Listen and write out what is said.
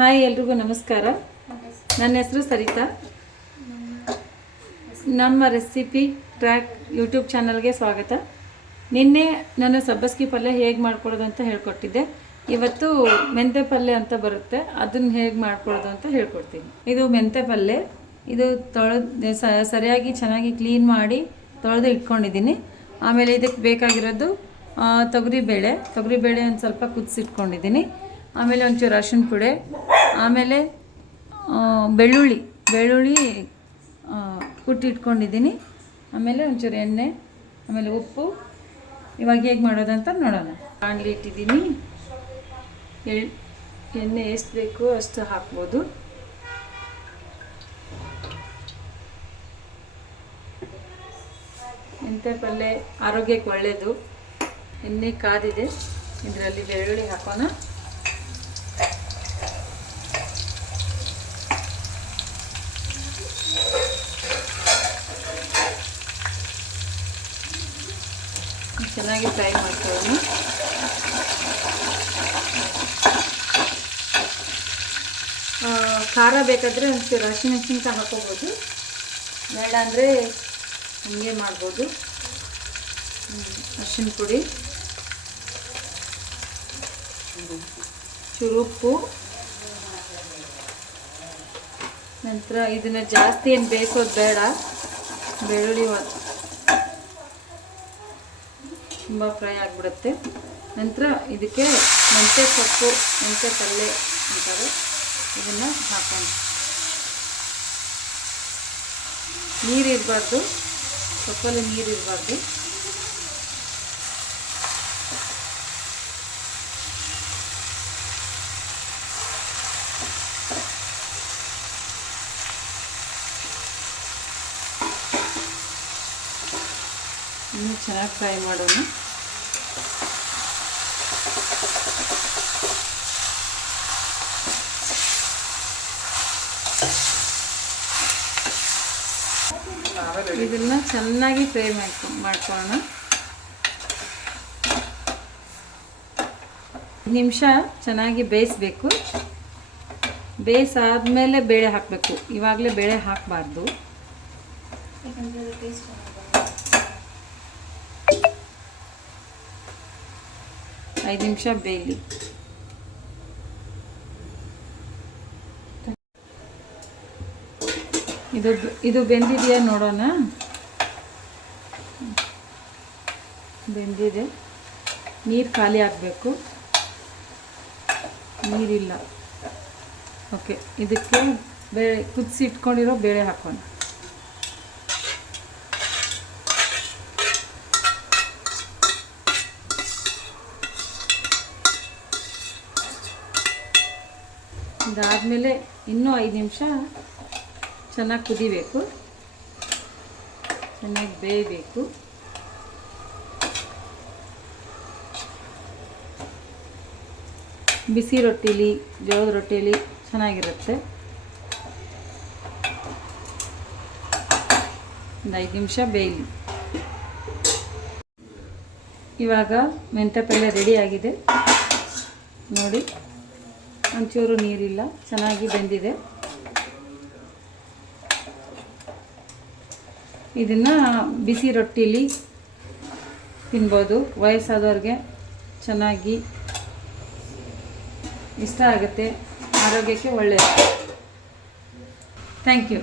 Hi ಎಲ್ರಿಗೂ ನಮಸ್ಕಾರ. ನನ್ನ ಹೆಸರು ಸರಿತಾ. ನಮ್ಮ ರೆಸಿಪಿ ಟ್ರ್ಯಾಕ್ ಯೂಟ್ಯೂಬ್ ಚಾನಲ್ಗೆ ಸ್ವಾಗತ. ನಿನ್ನೆ ನಾನು ಸಬ್ಬಸ್ಗಿ ಪಲ್ಯ ಹೇಗೆ ಮಾಡ್ಕೊಳ್ಳೋದು ಅಂತ ಹೇಳ್ಕೊಟ್ಟಿದ್ದೆ. ಇವತ್ತು ಮೆಂತ್ಯ ಪಲ್ಯ ಅಂತ ಬರುತ್ತೆ, ಅದನ್ನು ಹೇಗೆ ಮಾಡ್ಕೊಳ್ಳೋದು ಅಂತ ಹೇಳ್ಕೊಡ್ತೀನಿ. ಇದು ಮೆಂತ್ಯ ಪಲ್ಯ. ಇದು ಸರಿಯಾಗಿ ಚೆನ್ನಾಗಿ ಕ್ಲೀನ್ ಮಾಡಿ ತೊಳೆದು ಇಟ್ಕೊಂಡಿದ್ದೀನಿ. ಆಮೇಲೆ ಇದಕ್ಕೆ ಬೇಕಾಗಿರೋದು ತೊಗರಿಬೇಳೆ ಒಂದು ಸ್ವಲ್ಪ ಕುದಿಸಿಟ್ಕೊಂಡಿದ್ದೀನಿ. ಆಮೇಲೆ ಒಂಚೂರು ಅರಿಶಿನ ಪುಡಿ, ಆಮೇಲೆ ಬೆಳ್ಳುಳ್ಳಿ ಕುಟ್ಟಿಟ್ಕೊಂಡಿದ್ದೀನಿ. ಆಮೇಲೆ ಒಂಚೂರು ಎಣ್ಣೆ, ಆಮೇಲೆ ಉಪ್ಪು. ಇವಾಗ ಹೇಗೆ ಮಾಡೋದಂತ ನೋಡೋಣ. ಬಾಣಲಿ ಇಟ್ಟಿದ್ದೀನಿ. ಎಣ್ಣೆ ಎಷ್ಟು ಬೇಕು ಅಷ್ಟು ಹಾಕ್ಬೋದು. ಮೆಂತ್ಯ ಪಲ್ಯ ಆರೋಗ್ಯಕ್ಕೆ ಒಳ್ಳೆಯದು. ಎಣ್ಣೆ ಕಾದಿದೆ, ಇದರಲ್ಲಿ ಬೆಳ್ಳುಳ್ಳಿ ಹಾಕೋಣ. ಚೆನ್ನಾಗಿ ಫ್ರೈ ಮಾಡ್ಕೊಳ್ಳೋಣ. ಖಾರ ಬೇಕಾದರೆ ಒಂಚೂರು ಹಸಿಮೆಣಸಿನ್ಕಾಯಿ ಹಾಕೋಬೋದು, ಬೇಡ ಅಂದರೆ ಹಂಗೆ ಮಾಡ್ಬೋದು. ಅರಿಶಿನ ಪುಡಿ, ಚೂರು ಉಪ್ಪು. ನಂತರ ಇದನ್ನು ಜಾಸ್ತಿ ಏನು ಬೇಯಿಸೋದು ಬೇಡ. ಬೆಳ್ಳುಳ್ಳಿ ತುಂಬ ಫ್ರೈ ಆಗಿಬಿಡುತ್ತೆ. ನಂತರ ಇದಕ್ಕೆ ಮೆಂತ್ಯ ಸೊಪ್ಪು, ಮೆಂತ್ಯ ಪಲ್ಯ ಅಂತಾರೆ, ಇದನ್ನು ಹಾಕೋಣ. ನೀರಿರಬಾರ್ದು, ಸೊಪ್ಪಲ್ಲಿ ನೀರಿರಬಾರ್ದು. ಇನ್ನೂ ಚೆನ್ನಾಗಿ ಫ್ರೈ ಮಾಡೋಣ. ಇದನ್ನು ಚೆನ್ನಾಗಿ ಫ್ರೈ ಮಾಡ್ಕೊಳ್ಳೋಣ. ನಿಮಿಷ ಚೆನ್ನಾಗಿ ಬೇಯಿಸಬೇಕು. ಬೇಯಿಸಾದ್ಮೇಲೆ ಬೇಳೆ ಹಾಕಬೇಕು, ಇವಾಗಲೇ ಬೇಳೆ ಹಾಕಬಾರ್ದು. 5 ನಿಮಿಷ ಬೇಯಲಿ. ಇದು ಬೆಂದಿದೆಯಾ ನೋಡೋಣ. ಬೆಂದಿದೆ. ನೀರು ಖಾಲಿ ಆಗಬೇಕು, ನೀರಿಲ್ಲ. ಓಕೆ, ಇದಕ್ಕೆ ಬೇಳೆ ಕುದಿಸಿ ಇಟ್ಕೊಂಡಿರೋ ಬೇಳೆ ಹಾಕೋಣ. ಇದಾದಮೇಲೆ ಇನ್ನೂ 5 ನಿಮಿಷ ಚೆನ್ನಾಗಿ ಕುದಿಬೇಕು, ಚೆನ್ನಾಗಿ ಬೇಯಬೇಕು. ಬಿಸಿ ರೊಟ್ಟಿಲಿ, ಜೋಳದ ರೊಟ್ಟಿಲಿ ಚೆನ್ನಾಗಿರುತ್ತೆ. ಒಂದು 5 ನಿಮಿಷ ಬೇಯಲಿ. ಇವಾಗ ಮೆಂತ್ಯ ಪಲ್ಯ ರೆಡಿ ಆಗಿದೆ ನೋಡಿ. ಒಂಚೂರು ನೀರಿಲ್ಲ, ಚೆನ್ನಾಗಿ ಬೆಂದಿದೆ. ಇದನ್ನು ಬಿಸಿ ರೊಟ್ಟಿಲಿ ತಿನ್ಬೋದು. ವಯಸ್ಸಾದವ್ರಿಗೆ ಚೆನ್ನಾಗಿ ಇಷ್ಟ ಆಗುತ್ತೆ, ಆರೋಗ್ಯಕ್ಕೆ ಒಳ್ಳೆಯದು. Thank you.